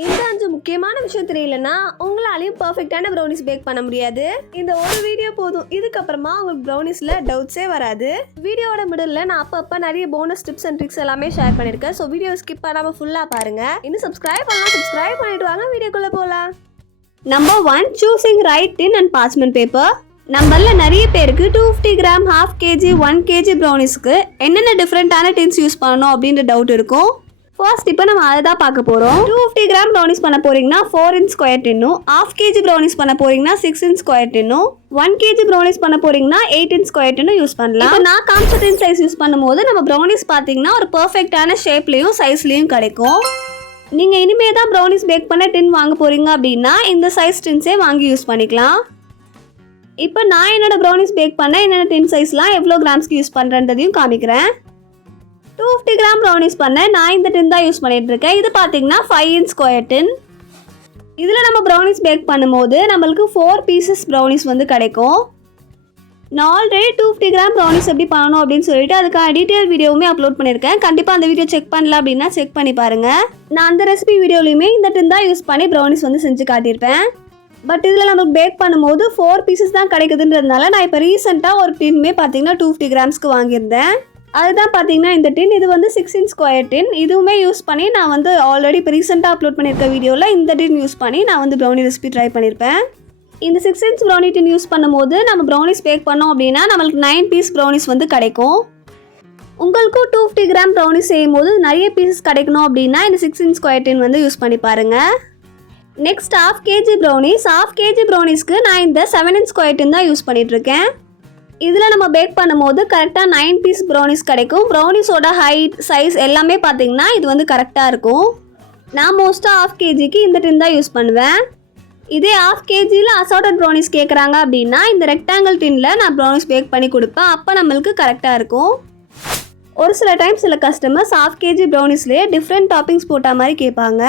இந்த 5 முக்கியமான விஷயம் தெரியலனா உங்களாலையும் பர்ஃபெக்ட்டான ப்ரௌனிஸ் பேக் பண்ண முடியாது. இந்த ஒரு வீடியோ போதும். இதுக்கப்புறமா உங்களுக்கு ப்ரௌனிஸ்ல டவுட்ஸே வராது. வீடியோவோட மிடில்ல நான் அப்பப்போ நிறைய போனஸ் டிப்ஸ் அண்ட் ட்ரிக்ஸ் எல்லாமே ஷேர் பண்ணியிருக்கேன். ஸோ வீடியோ ஸ்கிப் பண்ணாமல் ஃபுல்லாக பாருங்க. இன்னும் சப்ஸ்கிரைப் பண்ணிட்டு வாங்க வீடியோக்குள்ளே போகலாம். Number 1, choosing right tin and parchment paper. நம்மள நிறைய பேருக்கு 250 கிராம், 1/2 kg, 1 kg ப்ரௌனிஸ்க்கு என்னென்ன டிஃப்ரெண்ட்டான டின்ஸ் யூஸ் பண்ணணும் அப்படின்ற டவுட் இருக்கும். ஃபர்ஸ்ட் இப்போ நம்ம அதை தான் பார்க்க போகிறோம். 250 கிராம் ப்ரௌனிஸ் பண்ண போறீங்கன்னா 4 inch ஸ்கொயர் டின்னும், 1/2 kg ப்ரௌனிஸ் பண்ண போறீங்கன்னா 6 inch ஸ்கொயர் டின்னும், 1 kg ப்ரௌனிஸ் பண்ண போறீங்கன்னா 8 inch ஸ்கொயர் டின்னும் யூஸ் பண்ணலாம். இப்போ நான் காமிச்ச டின் சைஸ் யூஸ் பண்ணும்போது நம்ம ப்ரௌனிஸ் பார்த்தீங்கன்னா ஒரு பர்ஃபெக்டான ஷேப்லையும் சைஸ்லையும் கிடைக்கும். நீங்கள் இனிமே தான் ப்ரௌனிஸ் பேக் பண்ண டின் வாங்க போறீங்க அப்படின்னா இந்த சைஸ் டின்ஸே வாங்கி யூஸ் பண்ணிக்கலாம். இப்போ நான் என்னோட ப்ரௌனிஸ் பேக் பண்ண என்னென்ன டின் சைஸ்லாம் எவ்வளோ கிராம்ஸ்க்கு யூஸ் பண்ணுறன்றதையும் காமிக்கிறேன். 250 கிராம் ப்ரௌனிஸ் பண்ண நான் இந்த டின் தான் யூஸ் பண்ணிட்டு இருக்கேன். இது பார்த்தீங்கன்னா 5 inch ஸ்கொயர் டின். இதில் நம்ம ப்ரௌனிஸ் பேக் பண்ணும்போது நம்மளுக்கு 4 பீசஸ் ப்ரௌனிஸ் வந்து கிடைக்கும். நான் ஆல்ரெடி 250 கிராம் ப்ரௌனிஸ் எப்படி பண்ணணும் அப்படின்னு சொல்லிட்டு அதுக்கான டீட்டெயில் வீடியோவுமே அப்லோட் பண்ணியிருக்கேன். கண்டிப்பாக அந்த வீடியோ செக் பண்ணல அப்படின்னா செக் பண்ணி பாருங்கள். நான் அந்த ரெசிபி வீடியோலையுமே இந்த டின் தான் யூஸ் பண்ணி ப்ரௌனிஸ் வந்து செஞ்சு காட்டியிருப்பேன். பட் இதில் நமக்கு பேக் பண்ணும்போது 4 பீசஸ் தான் கிடைக்குதுன்றதுனால நான் இப்போ ரீசெண்டாக ஒரு டின்மே பார்த்தீங்கன்னா 250 கிராம்ஸ்க்கு வாங்கியிருந்தேன். அதுதான் பார்த்தீங்கன்னா இந்த டின். இது வந்து 6 inch ஸ்கொயர் டின். இதுவுமே யூஸ் பண்ணி நான் வந்து ஆல்ரெடி இப்போ ரீசெண்டாக அப்லோட் பண்ணியிருக்க வீடியோவில் இந்த டின் யூஸ் பண்ணி நான் வந்து ப்ரௌனி ரெசிபி ட்ரை பண்ணியிருப்பேன். இந்த 6 inch ப்ரௌனி டின் யூஸ் பண்ணும்போது நம்ம ப்ரௌனிஸ் பேக் பண்ணோம் அப்படின்னா நம்மளுக்கு 9 பீஸ் ப்ரௌனிஸ் வந்து கிடைக்கும். உங்களுக்கும் 250 கிராம் ப்ரௌனிஸ் செய்யும் போது நிறைய பீசஸ் கிடைக்கணும் அப்படின்னா இந்த 6 inch ஸ்கொயர் டின் வந்து யூஸ் பண்ணி பாருங்கள். Next 1/2 kg brownies. 1/2 kg ப்ரௌனிஸ்க்கு நான் இந்த 7 inch ஸ்கொயர் டின் தான் யூஸ் பண்ணிகிட்ருக்கேன். இதில் நம்ம பேக் பண்ணும்போது கரெக்டாக 9 பீஸ் ப்ரௌனிஸ் கிடைக்கும். ப்ரௌனிஸோட ஹைட், சைஸ் எல்லாமே பார்த்தீங்கன்னா இது வந்து கரெக்டாக இருக்கும். நான் மோஸ்ட்டாக 1/2 kgக்கு இந்த டின் தான் யூஸ் பண்ணுவேன். இதே 1/2 kgயில் அசார்டட் ப்ரௌனிஸ் கேட்குறாங்க அப்படின்னா இந்த ரெக்டாங்கிள் டின்னில் நான் ப்ரௌனிஸ் பேக் பண்ணி கொடுப்பேன். அப்போ நம்மளுக்கு கரெக்டாக இருக்கும். ஒரு சில டைம் சில கஸ்டமர்ஸ் 1/2 kg ப்ரௌனிஸ்லேயே டிஃப்ரெண்ட் டாப்பிங்ஸ் போட்ட மாதிரி கேட்பாங்க.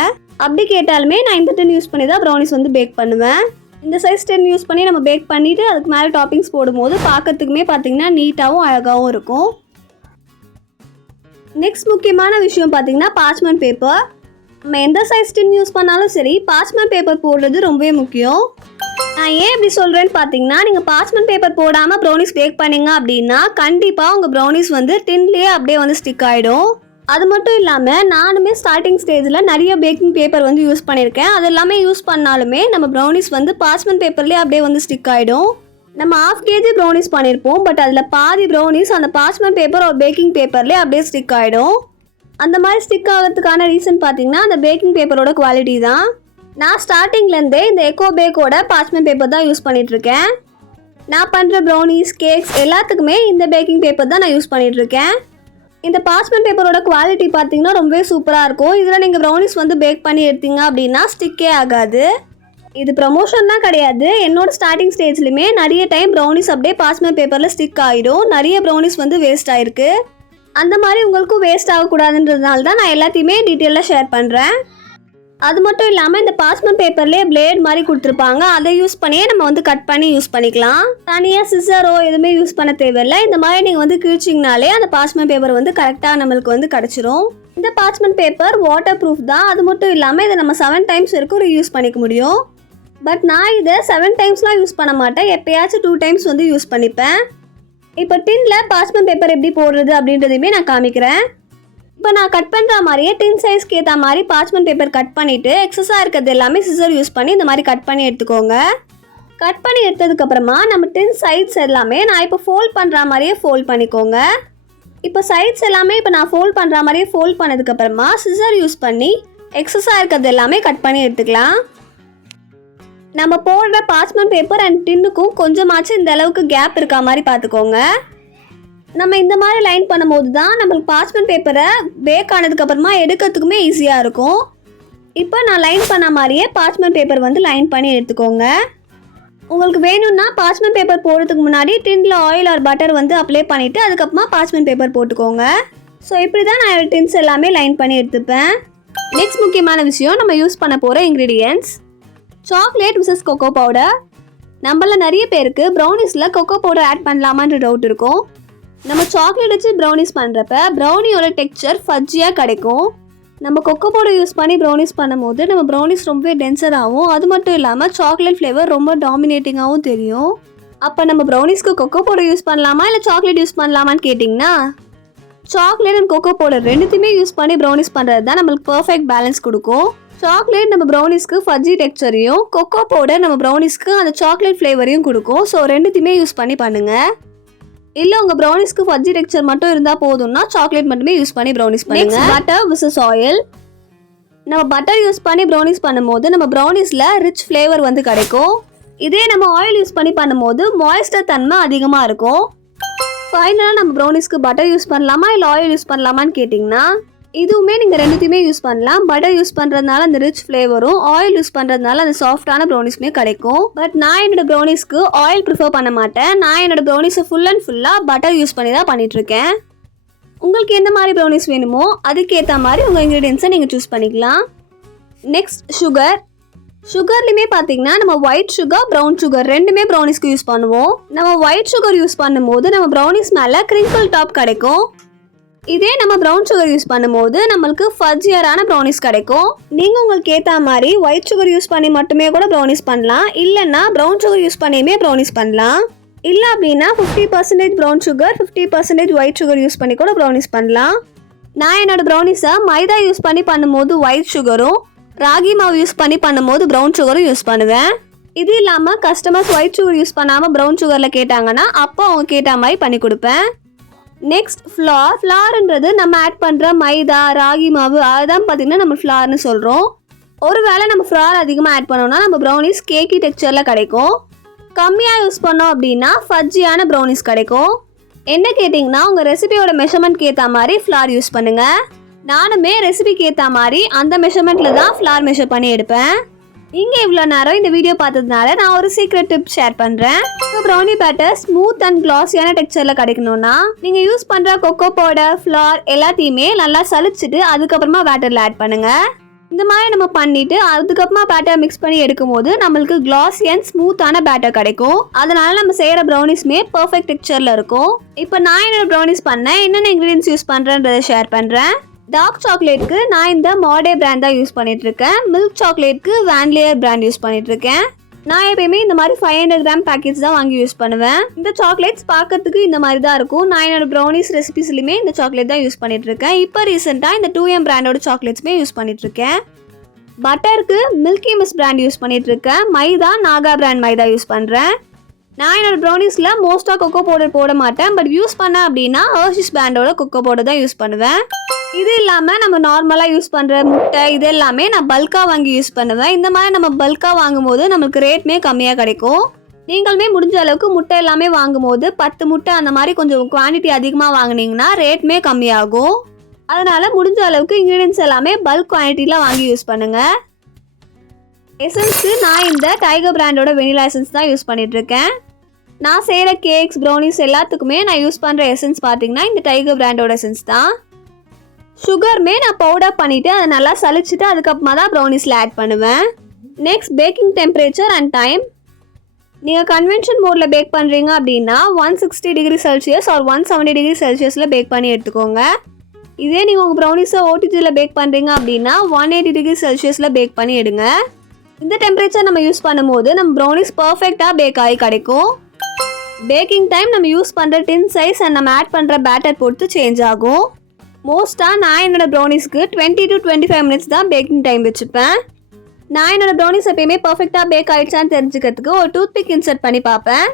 அப்படி கேட்டாலுமே நான் இந்த டின் யூஸ் பண்ணி தான் ப்ரௌனிஸ் வந்து பேக் பண்ணுவேன். இந்த சைஸ் டின் யூஸ் பண்ணி நம்ம பேக் பண்ணிவிட்டு அதுக்கு மேலே டாப்பிங்ஸ் போடும்போது பார்க்கறதுக்குமே பார்த்தீங்கன்னா நீட்டாகவும் அழகாகவும் இருக்கும். நெக்ஸ்ட் முக்கியமான விஷயம் பார்த்தீங்கன்னா பார்ச்மெண்ட் பேப்பர். நம்ம எந்த சைஸ் டின் யூஸ் பண்ணாலும் சரி பார்ச்மெண்ட் பேப்பர் போடுறது ரொம்பவே முக்கியம். நான் ஏன் இப்படி சொல்கிறேன்னு பார்த்தீங்கன்னா நீங்கள் பார்ச்மெண்ட் பேப்பர் போடாமல் ப்ரௌனிஸ் பேக் பண்ணிங்க அப்படின்னா கண்டிப்பாக உங்கள் ப்ரௌனிஸ் வந்து டின்லேயே அப்படியே வந்து ஸ்டிக் ஆகிடும். அது மட்டும் இல்லாமல் நானுமே ஸ்டார்டிங் ஸ்டேஜில் நிறைய பேக்கிங் பேப்பர் வந்து யூஸ் பண்ணியிருக்கேன். அது எல்லாமே யூஸ் பண்ணாலுமே நம்ம ப்ரௌனிஸ் வந்து பார்ச்மெண்ட் பேப்பர்லேயே அப்படியே வந்து ஸ்டிக் ஆகிடும். நம்ம 1/2 kg ப்ரௌனிஸ் பண்ணியிருப்போம். பட் அதில் பாதி ப்ரௌனிஸ் அந்த பார்ச்மெண்ட் பேப்பர் ஒரு பேக்கிங் பேப்பர்லேயே அப்படியே ஸ்டிக் ஆகிடும். அந்த மாதிரி ஸ்டிக் ஆகிறதுக்கான ரீசன் பார்த்தீங்கன்னா அந்த பேக்கிங் பேப்பரோட குவாலிட்டி தான். நான் ஸ்டார்டிங்லேருந்தே இந்த எக்கோ பேக்கோட பார்ச்மெண்ட் பேப்பர் தான் யூஸ் பண்ணிகிட்ருக்கேன். நான் பண்ணுற ப்ரௌனிஸ், கேக்ஸ் எல்லாத்துக்குமே இந்த பேக்கிங் பேப்பர் தான் நான் யூஸ் பண்ணிகிட்ருக்கேன். இந்த பார்ச்மெண்ட் பேப்பரோட குவாலிட்டி பார்த்தீங்கன்னா ரொம்பவே சூப்பராக இருக்கும். இதில் நீங்கள் ப்ரௌனிஸ் வந்து பேக் பண்ணி எடுத்தீங்க அப்படின்னா ஸ்டிக்கே ஆகாது. இது ப்ரமோஷன் தான் கிடையாது. என்னோட ஸ்டார்டிங் ஸ்டேஜ்லையுமே நிறைய டைம் ப்ரௌனிஸ் அப்படியே பார்ச்மெண்ட் பேப்பரில் ஸ்டிக் ஆகிடும். நிறைய ப்ரௌனிஸ் வந்து வேஸ்ட் ஆகிருக்கு. அந்த மாதிரி உங்களுக்கும் வேஸ்ட் ஆகக்கூடாதுன்றதுனால தான் நான் எல்லாத்தையுமே டீட்டெயிலாக ஷேர் பண்ணுறேன். அது மட்டும் இல்லாமல் இந்த பார்ச்மெண்ட் பேப்பர்லேயே பிளேட் மாதிரி கொடுத்துருப்பாங்க. அதை யூஸ் பண்ணியே நம்ம வந்து கட் பண்ணி யூஸ் பண்ணிக்கலாம். தனியாக சிசரோ எதுவுமே யூஸ் பண்ண தேவையில்லை. இந்த மாதிரி நீங்கள் வந்து கிழிச்சிங்கனாலே அந்த பார்ச்மெண்ட் பேப்பர் வந்து கரெக்டாக நம்மளுக்கு வந்து கிடச்சிரும். இந்த பார்ச்மெண்ட் பேப்பர் வாட்டர் ப்ரூஃப் தான். அது மட்டும் இல்லாமல் இதை நம்ம 7 times வரைக்கும் யூஸ் பண்ணிக்க முடியும். பட் நான் இதை 7 timesலாம் யூஸ் பண்ண மாட்டேன். எப்போயாச்சும் 2 times வந்து யூஸ் பண்ணிப்பேன். இப்போ டின்னில் பார்ச்மெண்ட் பேப்பர் எப்படி போடுறது அப்படின்றதையுமே நான் காமிக்கிறேன். இப்போ நான் கட் பண்ணுற மாதிரியே டின் சைஸ்க்கு ஏற்ற மாதிரி பார்ச்மெண்ட் பேப்பர் கட் பண்ணிவிட்டு எக்ஸஸாக இருக்கிறது எல்லாமே சிசர் யூஸ் பண்ணி இந்த மாதிரி கட் பண்ணி எடுத்துக்கோங்க. கட் பண்ணி எடுத்ததுக்கப்புறமா நம்ம டின் சைட்ஸ் எல்லாமே நான் இப்போ ஃபோல்ட் பண்ணுற மாதிரியே ஃபோல்ட் பண்ணிக்கோங்க. இப்போ சைட்ஸ் எல்லாமே இப்போ நான் ஃபோல்ட் பண்ணுற மாதிரியே ஃபோல்ட் பண்ணதுக்கப்புறமா சிசர் யூஸ் பண்ணி எக்ஸஸாக இருக்கிறது எல்லாமே கட் பண்ணி எடுத்துக்கலாம். நம்ம போடுற பார்ச்மெண்ட் பேப்பர் அண்ட் டின்னுக்கும் கொஞ்சமாச்சும் இந்த அளவுக்கு கேப் இருக்கா மாதிரி பார்த்துக்கோங்க. நம்ம இந்த மாதிரி லைன் பண்ணும்போது தான் நம்மளுக்கு பார்ச்மெண்ட் பேப்பரை பேக் ஆனதுக்கப்புறமா எடுக்கிறதுக்குமே ஈஸியாக இருக்கும். இப்போ நான் லைன் பண்ண மாதிரியே பார்ச்மெண்ட் பேப்பர் வந்து லைன் பண்ணி எடுத்துக்கோங்க. உங்களுக்கு வேணும்னா பார்ச்மெண்ட் பேப்பர் போடுறதுக்கு முன்னாடி டின்னில் ஆயில் ஆர் பட்டர் வந்து அப்ளை பண்ணிவிட்டு அதுக்கப்புறமா பார்ச்மெண்ட் பேப்பர் போட்டுக்கோங்க. ஸோ இப்படி தான் நான் டின்ஸ் எல்லாமே லைன் பண்ணி எடுத்துப்பேன். நெக்ஸ்ட் முக்கியமான விஷயம் நம்ம யூஸ் பண்ண போகிற ingredients. Chocolate versus cocoa powder. நம்மள நிறைய பேருக்கு ப்ரௌனிஸில் கொக்கோ பவுடர் ஆட் பண்ணலாமான்ற டவுட் இருக்கும். நம்ம சாக்லேட் வச்சு ப்ரௌனிஸ் பண்ணுறப்ப ப்ரௌனியோட டெக்ஸ்சர் ஃபஜ்ஜியாக கிடைக்கும். நம்ம கொக்கோ பவுடர் யூஸ் பண்ணி ப்ரௌனிஸ் பண்ணும்போது நம்ம ப்ரௌனிஸ் ரொம்பவே டென்சராகவும் அது மட்டும் இல்லாமல் சாக்லேட் ஃப்ளேவர் ரொம்ப டாமினேட்டிங்காகவும் தெரியும். அப்போ நம்ம ப்ரௌனிஸ்க்கு கொக்கோ பவுடர் யூஸ் பண்ணலாமா இல்லை சாக்லேட் யூஸ் பண்ணலாமான்னு கேட்டிங்கன்னா சாக்லேட் அண்ட் கொக்கோ பவுடர் ரெண்டுத்தையுமே யூஸ் பண்ணி ப்ரௌனிஸ் பண்ணுறது தான் நம்மளுக்கு பர்ஃபெக்ட் பேலன்ஸ் கொடுக்கும். சாக்லேட் நம்ம ப்ரௌனிஸ்க்கு ஃபஜ்ஜி டெக்ஸ்சரையும் கொக்கோ பவுடர் நம்ம ப்ரௌனிஸ்க்கு அந்த சாக்லேட் ஃப்ளேவரையும் கொடுக்கும். ஸோ ரெண்டுத்தையுமே யூஸ் பண்ணி பண்ணுங்கள். இல்லை உங்கள் ப்ரௌனிஸ்க்கு ஃபஜ்ஜி டெக்ஸ்சர் மட்டும் இருந்தால் போதும்னா சாக்லேட் மட்டுமே யூஸ் பண்ணி ப்ரௌனிஸ் பண்ணுங்க. Butter versus oil. நம்ம பட்டர் யூஸ் பண்ணி ப்ரௌனிஸ் பண்ணும்போது நம்ம ப்ரௌனிஸில் ரிச் ஃப்ளேவர் வந்து கிடைக்கும். இதே நம்ம ஆயில் யூஸ் பண்ணி பண்ணும்போது மாய்ஸ்டர் தன்மை அதிகமாக இருக்கும். ஃபைனலாக நம்ம ப்ரௌனிஸ்க்கு பட்டர் யூஸ் பண்ணலாமா இல்லை ஆயில் யூஸ் பண்ணலாமான்னு கேட்டிங்கன்னா இதுவுமே நீங்கள் ரெண்டுத்தையுமே யூஸ் பண்ணலாம். பட்டர் யூஸ் பண்ணுறதுனால அந்த ரிச் ஃப்ளேவரும் ஆயில் யூஸ் பண்ணுறதுனால அந்த சாஃப்டான ப்ரௌனிஸுமே கிடைக்கும். பட் நான் என்னோட ப்ரௌனிஸ்க்கு ஆயில் ப்ரிஃபர் பண்ண மாட்டேன். நான் என்னோட ப்ரௌனிஸை ஃபுல் அண்ட் ஃபுல்லாக பட்டர் யூஸ் பண்ணி தான் பண்ணிகிட்ருக்கேன். உங்களுக்கு எந்த மாதிரி ப்ரௌனிஸ் வேணுமோ அதுக்கேற்ற மாதிரி உங்கள் இன்க்ரீடியன்ஸை நீங்கள் சூஸ் பண்ணிக்கலாம். Next sugar. சுகர்லையுமே பார்த்தீங்கன்னா நம்ம ஒயிட் சுகர் ப்ரௌன் சுகர் ரெண்டுமே ப்ரௌனிஸ்க்கு யூஸ் பண்ணுவோம். நம்ம ஒயிட் சுகர் யூஸ் பண்ணும்போது நம்ம ப்ரௌனிஸ் மேலே கிரிங்கிள் டாப் கிடைக்கும். இதே நம்ம ப்ரௌன் சுகர் யூஸ் பண்ணும்போது நம்மளுக்கு ஃபஜ்ஜியரான ப்ரௌனிஸ் கிடைக்கும். நீங்கள் உங்களுக்கு ஏற்ற மாதிரி ஒயிட் சுகர் யூஸ் பண்ணி மட்டுமே கூட ப்ரௌனிஸ் பண்ணலாம். இல்லைன்னா ப்ரௌன் சுகர் யூஸ் பண்ணியுமே ப்ரௌனிஸ் பண்ணலாம். இல்லை அப்படின்னா 50% brown sugar 50% white sugar use பண்ணி கூட ப்ரௌனிஸ் பண்ணலாம். நான் என்னோட ப்ரௌனிஸை மைதா யூஸ் பண்ணி பண்ணும்போது ஒயிட் சுகரும் ராகி மாவு யூஸ் பண்ணி பண்ணும்போது ப்ரௌன் சுகரும் யூஸ் பண்ணுவேன். இது இல்லாமல் கஸ்டமர்ஸ் ஒயிட் சுகர் யூஸ் பண்ணாமல் ப்ரௌன் சுகரில் கேட்டாங்கன்னா அப்போ அவங்க கேட்ட மாதிரி பண்ணி கொடுப்பேன். Next flower. ஃப்ளார்ன்றது நம்ம ஆட் பண்ணுற மைதா ராகி மாவு அதுதான் பார்த்திங்கன்னா நம்ம ஃப்ளார்னு சொல்கிறோம். ஒருவேளை நம்ம ஃப்ளார் அதிகமாக ஆட் பண்ணோம்னா நம்ம ப்ரௌனிஸ் கேக்கி டெக்ஸ்சரில் கிடைக்கும். கம்மியாக யூஸ் பண்ணோம் அப்படின்னா ஃபஜ்ஜியான ப்ரௌனிஸ் கிடைக்கும். என்ன கேட்டிங்கன்னா உங்கள் ரெசிபியோட மெஷர்மெண்ட்க்கு ஏற்ற மாதிரி ஃப்ளார் யூஸ் பண்ணுங்கள். நானுமே ரெசிபிக்கு ஏற்ற மாதிரி அந்த மெஷர்மெண்ட்டில் தான் ஃப்ளார் மெஷர் பண்ணி எடுப்பேன். இங்கே இவ்வளோ நேரம் இந்த வீடியோ பார்த்ததுனால நான் ஒரு சீக்ரெட் டிப் ஷேர் பண்ணுறேன். இப்போ ப்ரௌனி பேட்டர் ஸ்மூத் அண்ட் கிளாஸியான டெக்ஸ்சரில் கிடைக்கணும்னா நீங்கள் யூஸ் பண்ணுற கொக்கோ பவுடர் ஃப்ளார் எல்லாத்தையுமே நல்லா சலிச்சிட்டு அதுக்கப்புறமா பேட்டரில் ஆட் பண்ணுங்கள். இந்த மாதிரி நம்ம பண்ணிவிட்டு அதுக்கப்புறமா பேட்டர் மிக்ஸ் பண்ணி எடுக்கும் போது நம்மளுக்கு கிளாஸி அண்ட் ஸ்மூத்தான பேட்டர் கிடைக்கும். அதனால நம்ம செய்கிற ப்ரௌனிஸ்மே பர்ஃபெக்ட் டெக்ஸ்சரில் இருக்கும். இப்போ நான் என்னோட ப்ரௌனிஸ் பண்ணேன் என்னென்ன இன்க்ரீடியன்ஸ் யூஸ் பண்ணுறேன்றதை ஷேர் பண்ணுறேன். டார்க் சாக்லேட்க்கு நான் இந்த மாடே பிராண்ட் தான் யூஸ் பண்ணிகிட்ருக்கேன். மில்க் சாக்லேட்க்கு வேன்லியர் பிராண்ட் யூஸ் பண்ணிகிட்ருக்கேன். நான் எப்பயுமே இந்த மாதிரி 500 கிராம் பேக்கெட்ஸ் தான் வாங்கி யூஸ் பண்ணுவேன். இந்த சாக்லேட்ஸ் பார்க்கறதுக்கு இந்த மாதிரி தான் இருக்கும். நான் என்னோட ப்ரௌனிஸ் ரெசிபிஸ்லையுமே இந்த சாக்லேட் தான் யூஸ் பண்ணிகிட்ருக்கேன். இப்போ ரீசெண்டாக இந்த 2M பிராண்டோட சாக்லேட்ஸுமே யூஸ் பண்ணிகிட்ருக்கேன். பட்டருக்கு மில்கி மிஸ் பிராண்ட் யூஸ் பண்ணிகிட்ருக்கேன். மைதா நாகா பிராண்ட் மைதா யூஸ் பண்ணுறேன். நான் என்னோட ப்ரௌனிஸில் மோஸ்ட்டாக கொக்கோ பவுடர் போட மாட்டேன். பட் யூஸ் பண்ணேன் அப்படின்னா ஹர்ஷீஸ் பிராண்டோட கொக்கோ பவுடர் தான் யூஸ் பண்ணுவேன். இது இல்லாமல் நம்ம நார்மலாக யூஸ் பண்ணுற முட்டை இது எல்லாமே நான் பல்காக வாங்கி யூஸ் பண்ணுவேன். இந்த மாதிரி நம்ம பல்காக வாங்கும்போது நம்மளுக்கு ரேட்மே கம்மியாக கிடைக்கும். நீங்களுமே முடிஞ்ச அளவுக்கு முட்டை எல்லாமே வாங்கும்போது 10 முட்டை அந்த மாதிரி கொஞ்சம் குவான்டிட்டி அதிகமாக வாங்கினீங்கன்னா ரேட்மே கம்மியாகும். அதனால் முடிஞ்ச அளவுக்கு இன்க்ரீடியன்ஸ் எல்லாமே பல்க் குவான்டிட்டியில் வாங்கி யூஸ் பண்ணுங்கள். எசன்ஸ்க்கு நான் இந்த டைகர் பிராண்டோட வெனிலா எசன்ஸ் தான் யூஸ் பண்ணிகிட்ருக்கேன். நான் செய்கிற கேக்ஸ் ப்ரௌனிஸ் எல்லாத்துக்குமே நான் யூஸ் பண்ணுற எசன்ஸ் பார்த்தீங்கன்னா இந்த டைகர் பிராண்டோட எசன்ஸ் தான். சுகருமே நான் பவுடர் பண்ணிவிட்டு அதை நல்லா சலிச்சுட்டு அதுக்கப்புறமா தான் ப்ரௌனிஸில் ஆட் பண்ணுவேன். Next baking temperature and time. நீங்கள் கன்வென்ஷன் மோடில் பேக் பண்ணுறீங்க அப்படின்னா 160 டிகிரி செல்சியஸ் ஆர் 170 டிகிரி செல்சியஸில் பேக் பண்ணி எடுத்துக்கோங்க. இதே நீங்கள் உங்கள் ப்ரௌனிஸை ஓடிஜியில் பேக் பண்ணுறீங்க அப்படின்னா 180 டிகிரி செல்சியஸில் பேக் பண்ணி எடுங்க. இந்த டெம்பரேச்சர் நம்ம யூஸ் பண்ணும்போது நம்ம ப்ரௌனிஸ் பர்ஃபெக்டாக பேக் ஆகி கிடைக்கும். பேக்கிங் டைம் நம்ம யூஸ் பண்ணுற டின் சைஸ் அண்ட் நம்ம ஆட் பண்ணுற பேட்டர் பொறுத்து சேஞ்ச் ஆகும். மோஸ்ட்டாக நான் என்னோட ப்ரௌனிஸ்க்கு 20 to 25 மினிட்ஸ் தான் பேக்கிங் டைம் வச்சுப்பேன். நான் என்னோட ப்ரௌனிஸ் எப்பயுமே பர்ஃபெக்டாக பேக் ஆகிடுச்சான்னு தெரிஞ்சுக்கிறதுக்கு ஒரு டூத்பிக் இன்சர்ட் பண்ணி பார்ப்பேன்.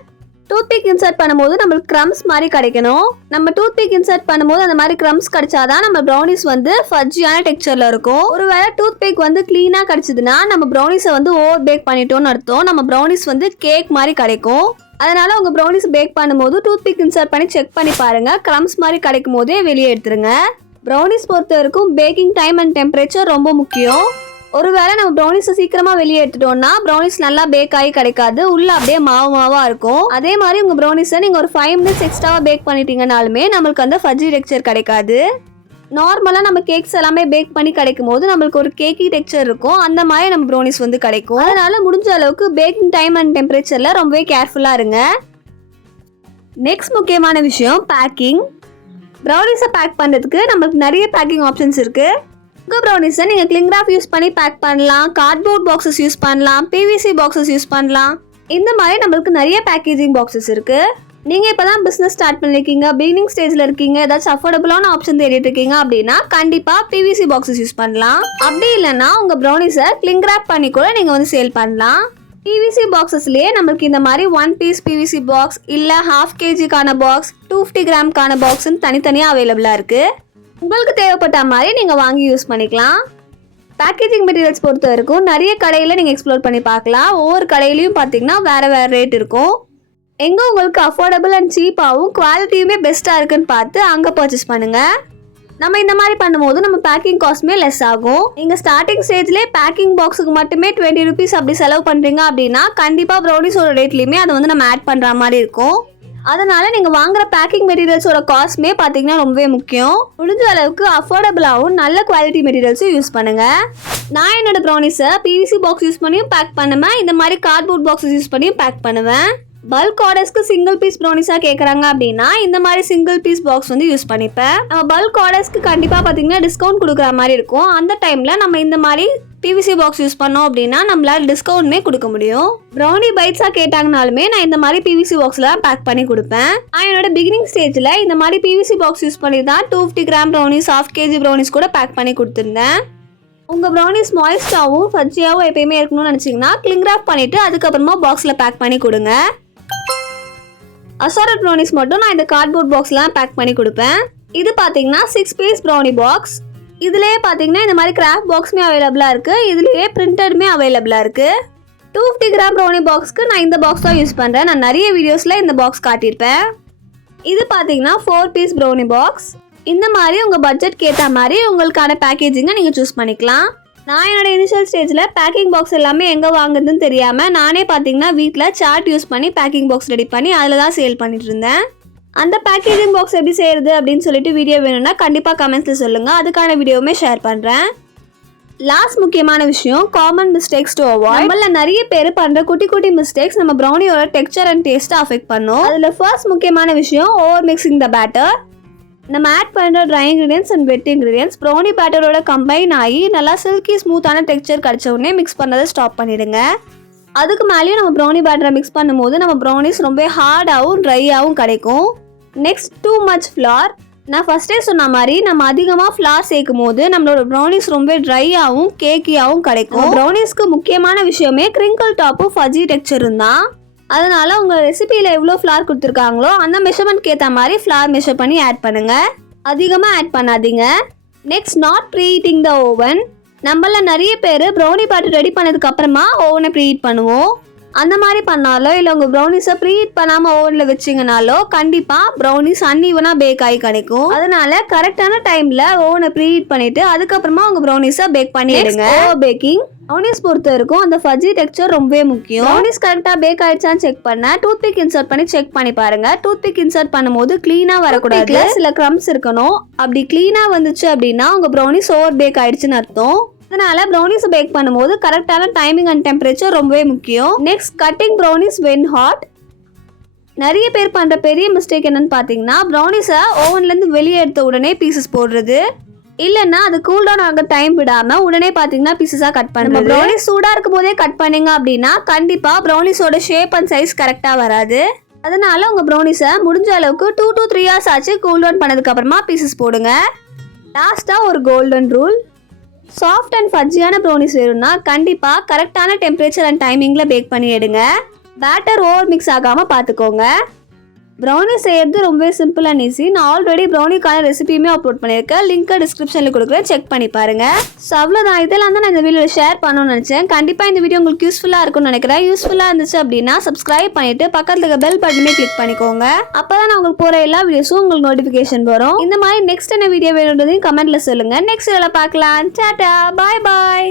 டூத்பிக் இன்சர்ட் பண்ணும்போது நம்மளுக்கு க்ரம்ஸ் மாதிரி கிடைக்கணும். நம்ம டூத்பிக் இன்சர்ட் பண்ணும்போது அந்த மாதிரி க்ரம்ஸ் கிடைச்சாதான் நம்ம ப்ரௌனிஸ் வந்து ஃபஜ்ஜியான டெக்ஸ்சரில் இருக்கும். ஒருவேளை டூத்பிக் வந்து க்ளீனாக கிடச்சிதுன்னா நம்ம ப்ரௌனிஸை வந்து ஓவர் பேக் பண்ணிட்டோம்னு அர்த்தம். நம்ம ப்ரௌனிஸ் வந்து கேக் மாதிரி கிடைக்கும். அதனால் உங்கள் ப்ரௌனிஸ் பேக் பண்ணும்போது டூத்பிக் இன்சர்ட் பண்ணி செக் பண்ணி பாருங்கள். க்ரம்ஸ் மாதிரி கிடைக்கும் போதே வெளியே எடுத்துருங்க. ப்ரௌனிஸ் பொறுத்த வரைக்கும் பேக்கிங் டைம் அண்ட் டெம்பரேச்சர் ரொம்ப முக்கியம். ஒருவேளை நம்ம ப்ரௌனிஸை சீக்கிரமாக வெளியே எடுத்துட்டோம்னா ப்ரௌனிஸ் நல்லா பேக் ஆகி கிடைக்காது, உள்ளே அப்படியே மாவாக இருக்கும். அதே மாதிரி உங்கள் ப்ரௌனிஸை நீங்கள் ஒரு 5 மினிட்ஸ் எக்ஸ்ட்ராவாக பேக் பண்ணிட்டீங்கனாலுமே நம்மளுக்கு அந்த ஃபஜ்ஜி டெக்ஸ்சர் கிடைக்காது. நார்மலாக நம்ம கேக்ஸ் எல்லாமே பேக் பண்ணி கிடைக்கும் போது நம்மளுக்கு ஒரு கேக்கி டெக்ஸ்சர் இருக்கும். அந்த மாதிரி நம்ம ப்ரௌனிஸ் வந்து கிடைக்கும். அதனால முடிஞ்ச அளவுக்கு பேக்கிங் டைம் அண்ட் டெம்பரேச்சரில் ரொம்பவே கேர்ஃபுல்லாக இருங்க. நெக்ஸ்ட் முக்கியமான விஷயம் பேக்கிங். ப்ரௌனிஸை பேக் பண்ணுறதுக்கு நம்மளுக்கு நிறைய பேக்கிங் ஆப்ஷன்ஸ் இருக்குது. உங்கள் ப்ரௌனிஸை நீங்கள் கிளிங் ராப் யூஸ் பண்ணி பேக் பண்ணலாம், கார்ட்போர்ட் பாக்ஸஸ் யூஸ் பண்ணலாம், பிவிசி பாக்ஸஸ் யூஸ் பண்ணலாம். இந்த மாதிரி நம்மளுக்கு நிறைய பேக்கேஜிங் பாக்ஸஸ் இருக்குது. நீங்கள் இப்போ தான் பிஸ்னஸ் ஸ்டார்ட் பண்ணியிருக்கீங்க, பிகினிங் ஸ்டேஜில் இருக்கீங்க, ஏதாச்சும் அஃபோர்டபுளான ஆப்ஷன் தேடிட்டு இருக்கீங்க அப்படின்னா கண்டிப்பாக பிவிசி பாக்ஸஸ் யூஸ் பண்ணலாம். அப்படி இல்லைன்னா உங்கள் ப்ரௌனிஸை கிளிங் ராப் பண்ணி கூட நீங்கள் வந்து சேல் பண்ணலாம். பிவிசி பாக்ஸஸ்லேயே நம்மளுக்கு இந்த மாதிரி 1 பீஸ் பிவிசி பாக்ஸ் இல்லை 1/2 kgக்கான பாக்ஸ், 250 கிராம்க்கான பாக்ஸ்ன்னு தனித்தனியாக அவைலபிளாக இருக்குது. உங்களுக்கு தேவைப்பட்ட மாதிரி நீங்கள் வாங்கி யூஸ் பண்ணிக்கலாம். பேக்கேஜிங் மெட்டீரியல்ஸ் பொறுத்த வரைக்கும் நிறைய கடையில் நீங்கள் எக்ஸ்ப்ளோர் பண்ணி பார்க்கலாம். ஒவ்வொரு கடையிலையும் பார்த்தீங்கன்னா வேறு ரேட் இருக்கும். எங்கே உங்களுக்கு அஃபோர்டபுள் அண்ட் சீப்பாகவும் குவாலிட்டியுமே பெஸ்ட்டாக இருக்குன்னு பார்த்து அங்கே பர்ச்சேஸ் பண்ணுங்கள். நம்ம இந்த மாதிரி பண்ணும்போது நம்ம பேக்கிங் காஸ்ட்டுமே லெஸ் ஆகும். நீங்கள் ஸ்டார்டிங் ஸ்டேஜ்லேயே பேக்கிங் பாக்ஸுக்கு மட்டுமே 20 rupees அப்படி செலவு பண்ணுறீங்க அப்படின்னா கண்டிப்பாக ப்ரௌனிஸோட ரேட்லேயுமே அதை வந்து நம்ம ஆட் பண்ணுற மாதிரி இருக்கும். அதனால நீங்கள் வாங்குற பேக்கிங் மெட்டீரியல்ஸோட காஸ்ட்டுமே பார்த்தீங்கன்னா ரொம்பவே முக்கியம். முடிஞ்ச அளவுக்கு அஃபோர்டபுளாகவும் நல்ல குவாலிட்டி மெட்டீரியல்ஸும் யூஸ் பண்ணுங்கள். நான் என்னோட ப்ரௌனிஸை பிவிசி பாக்ஸ் யூஸ் பண்ணியும் பேக் பண்ணுவேன், இந்த மாதிரி கார்ட்போர்ட் பாக்ஸஸ் யூஸ் பண்ணியும் பேக் பண்ணுவேன். பல்க் ஆர்டர்ஸ்க்கு சிங்கிள் பீஸ் ப்ரௌனிஸாக கேட்குறாங்க அப்படின்னா இந்த மாதிரி சிங்கிள் பீஸ் பாக்ஸ் வந்து யூஸ் பண்ணிப்பேன். நம்ம பல்க் ஆர்டர்ஸ்க்கு கண்டிப்பாக பார்த்தீங்கன்னா டிஸ்கவுண்ட் கொடுக்குற மாதிரி இருக்கும். அந்த டைமில் நம்ம இந்த மாதிரி பிவிசி பாக்ஸ் யூஸ் பண்ணோம் அப்படின்னா நம்மளால் டிஸ்கவுண்ட்மே கொடுக்க முடியும். ப்ரௌனி பைட்ஸாக கேட்டாங்கனாலுமே நான் இந்த மாதிரி பிவிசி பாக்ஸில் பேக் பண்ணி கொடுப்பேன். நான் என்னோட பிகினிங் ஸ்டேஜில் இந்த மாதிரி பிவிசி பாக்ஸ் யூஸ் பண்ணி தான் 250 கிராம் ப்ரௌனிஸ், 1/2 kg ப்ரௌனிஸ் கூட பேக் பண்ணி கொடுத்துருந்தேன். உங்கள் ப்ரௌனிஸ் மாய்ஸ்டாகவும் ஃபஜ்ஜியாகவும் எப்பயுமே இருக்கணும்னு நினச்சிங்கன்னா கிளிங் ராப் பண்ணிவிட்டு அதுக்கப்புறமா பாக்ஸில் பேக் பண்ணி கொடுங்க. அசாரட் ப்ரௌனிஸ் மட்டும் நான் இந்த கார்ட்போர்ட் பாக்ஸ்லாம் பேக் பண்ணி கொடுப்பேன். இது பார்த்தீங்கன்னா 6 பீஸ் ப்ரௌனி பாக்ஸ். இதுலேயே பார்த்தீங்கன்னா இந்த மாதிரி கிராஃப்ட் பாக்ஸுமே அவைலபிளாக இருக்குது, இதுலேயே பிரிண்டடுமே அவைலபிளாக இருக்குது. 250 கிராம் ப்ரௌனி பாக்ஸ்க்கு நான் இந்த பாக்ஸ் தான் யூஸ் பண்ணுறேன். நான் நிறைய வீடியோஸில் இந்த பாக்ஸ் காட்டியிருப்பேன். இது பார்த்தீங்கன்னா 4 பீஸ் ப்ரௌனி பாக்ஸ். இந்த மாதிரி உங்கள் பட்ஜெட்க்கு ஏற்ற மாதிரி உங்களுக்கான பேக்கேஜிங்கை நீங்கள் சூஸ் பண்ணிக்கலாம். நான் என்னோட இனிஷியல் ஸ்டேஜில் பேக்கிங் பாக்ஸ் எல்லாமே எங்கே வாங்குறதுன்னு தெரியாமல் நானே பார்த்தீங்கன்னா வீட்டில் சார்ட் யூஸ் பண்ணி பேக்கிங் பாக்ஸ் ரெடி பண்ணி அதில் தான் சேல் பண்ணிட்டு இருந்தேன். அந்த பேக்கேஜிங் பாக்ஸ் எப்படி செய்கிறது அப்படின்னு சொல்லிட்டு வீடியோ வேணும்னா கண்டிப்பாக கமெண்ட்ஸில் சொல்லுங்கள், அதுக்கான வீடியோவுமே ஷேர் பண்ணுறேன். லாஸ்ட் முக்கியமான விஷயம், காமன் மிஸ்டேக்ஸ் டு அவாய்ட். நம்மள நிறைய பேர் பண்ணுற குட்டி குட்டி மிஸ்டேக்ஸ் நம்ம ப்ரௌனியோட டெக்ஸ்சர் அண்ட் டேஸ்ட்டை அஃபெக்ட் பண்ணும். அதில் ஃபர்ஸ்ட் முக்கியமான விஷயம் ஓவர் மிக்சிங் த பேட்டர். நம்ம ஆட் பண்ணுற dry ingredients and wet ingredients brownie பேட்டரோட கம்பைன் ஆகி நல்லா சில்கி ஸ்மூத்தான டெக்ஸ்சர் கிடச்ச உடனே மிக்ஸ் பண்ணதை ஸ்டாப் பண்ணிடுங்க. அதுக்கு மேலேயும் நம்ம ப்ரௌனி பேட்டரை மிக்ஸ் பண்ணும்போது நம்ம ப்ரௌனிஸ் ரொம்ப ஹார்டாகவும் ட்ரையாகவும் கிடைக்கும். Next, too much flour. நான் ஃபஸ்ட்டே சொன்ன மாதிரி நம்ம அதிகமாக ஃப்ளார் சேர்க்கும் போது நம்மளோட ப்ரௌனிஸ் ரொம்ப ட்ரையாகவும் கேக்கியாகவும் கிடைக்கும். ப்ரௌனிஸ்க்கு முக்கியமான விஷயமே கிரிங்கிள் டாப்பும் ஃபஜ்ஜி டெக்ஸ்சரும் தான். அதனால உங்கள் ரெசிபியில் எவ்வளோ ஃப்ளார் கொடுத்துருக்காங்களோ அந்த மெஷர்மெண்ட்க்கு ஏற்ற மாதிரி ஃப்ளார் மெஷர் பண்ணி ஆட் பண்ணுங்கள், அதிகமாக ஆட் பண்ணாதீங்க. Next, not preheating the oven. நம்மள நிறைய பேர் ப்ரௌனி பேட்டர் ரெடி பண்ணதுக்கு அப்புறமா ஓவனை ப்ரீ ஹீட் பண்ணுவோம். அந்த மாதிரி பண்ணாலோ இல்லை உங்கள் ப்ரௌனிஸை ப்ரீ ஹீட் பண்ணாமல் ஓவனில் வச்சிங்கனாலோ கண்டிப்பாக ப்ரௌனிஸ் அன்இவனாக பேக் ஆகி கிடைக்கும். அதனால கரெக்டான டைமில் ஓவனை ப்ரீ ஹீட் பண்ணிவிட்டு அதுக்கப்புறமா உங்கள் ப்ரௌனிஸை பேக் பண்ணிடுங்க. பேக்கிங் ப்ரௌனிஸ் பொறுத்த வரைக்கும் அந்த ஃபஜ்ஜி டெக்ஸ்சர் ரொம்பவே முக்கியம். ப்ரௌனிஸ் கரெக்டாக பேக் ஆயிடுச்சான்னு செக் பண்ண டூத்பிக் இன்சர்ட் பண்ணி செக் பண்ணி பாருங்க. டூத்பிக் இன்சர்ட் பண்ணும்போது க்ளீனாக வரக்கூடாது, சில க்ரம்ஸ் இருக்கணும். அப்படி க்ளீனாக வந்துச்சு அப்படின்னா உங்கள் ப்ரௌனிஸ் ஓவர் பேக் ஆயிடுச்சுன்னு அர்த்தம். அதனால ப்ரௌனிஸை பேக் பண்ணும்போது கரெக்டான டைமிங் அண்ட் டெம்பரேச்சர் ரொம்பவே முக்கியம். Next, cutting brownies when hot. நிறைய பேர் பண்ணுற பெரிய மிஸ்டேக் என்னன்னு பார்த்தீங்கன்னா ப்ரௌனிஸை ஓவன்லேருந்து வெளியே எடுத்த உடனே பீசஸ் போடுறது, இல்லைன்னா அது கூல் டவுன் ஆக டைம் விடாமல் உடனே பார்த்தீங்கன்னா பீசஸாக கட் பண்ணுறது. ப்ரௌனிஸ் சூடாக இருக்கும் போதே கட் பண்ணிங்க அப்படின்னா கண்டிப்பாக ப்ரௌனிஸோட ஷேப் அண்ட் சைஸ் கரெக்டாக வராது. அதனால உங்கள் ப்ரௌனிஸை முடிஞ்ச அளவுக்கு 2 to 3 hours ஆச்சு கூல் டவுன் பண்ணதுக்கப்புறமா பீசஸ் போடுங்க. லாஸ்ட்டாக ஒரு கோல்டன் ரூல், சாஃப்ட் அண்ட் ஃபஜ்ஜியான ப்ரௌனிஸ் வேணும்னா கண்டிப்பாக கரெக்டான டெம்பரேச்சர் அண்ட் டைமிங்கில் பேக் பண்ணி எடுங்க. பேட்டர் ஓவர் மிக்ஸ் ஆகாமல் பார்த்துக்கோங்க. ப்ரௌனி செய்யறது ரொம்பவே சிம்பிள் அண்ட் ஈஸி. நான் ஆல்ரெடி ப்ரௌனிக்கான ரெசிபியுமே அப்லோட் பண்ணியிருக்கேன், லிங்க்கை டிஸ்கிரிப்ஷனில் கொடுக்குறேன், செக் பண்ணி பாருங்கள். ஸோ அவ்வளோதான், இதெல்லாம் தான் நான் இந்த வீடியோவில் ஷேர் பண்ணணும்னு நினச்சேன். கண்டிப்பாக இந்த வீடியோ உங்களுக்கு யூஸ்ஃபுல்லாக இருக்கும்னு நினைக்கிறேன். யூஸ்ஃபுல்லாக இருந்துச்சு அப்படின்னா சப்ஸ்கிரைப் பண்ணிவிட்டு பக்கத்தில் இருக்க பெல் பட்டனே கிளிக் பண்ணிக்கோங்க. அப்போ தான் நான் உங்களுக்கு போகிற எல்லா வீடியோஸும் உங்களுக்கு நோட்டிஃபிகேஷன் வரும். இந்த மாதிரி நெக்ஸ்ட் என்ன வீடியோ வேணுன்றதையும் கமெண்ட்டில் சொல்லுங்கள். நெக்ஸ்ட் வீடியோவில் பார்க்கலாம். டாடா, பாய் பாய்.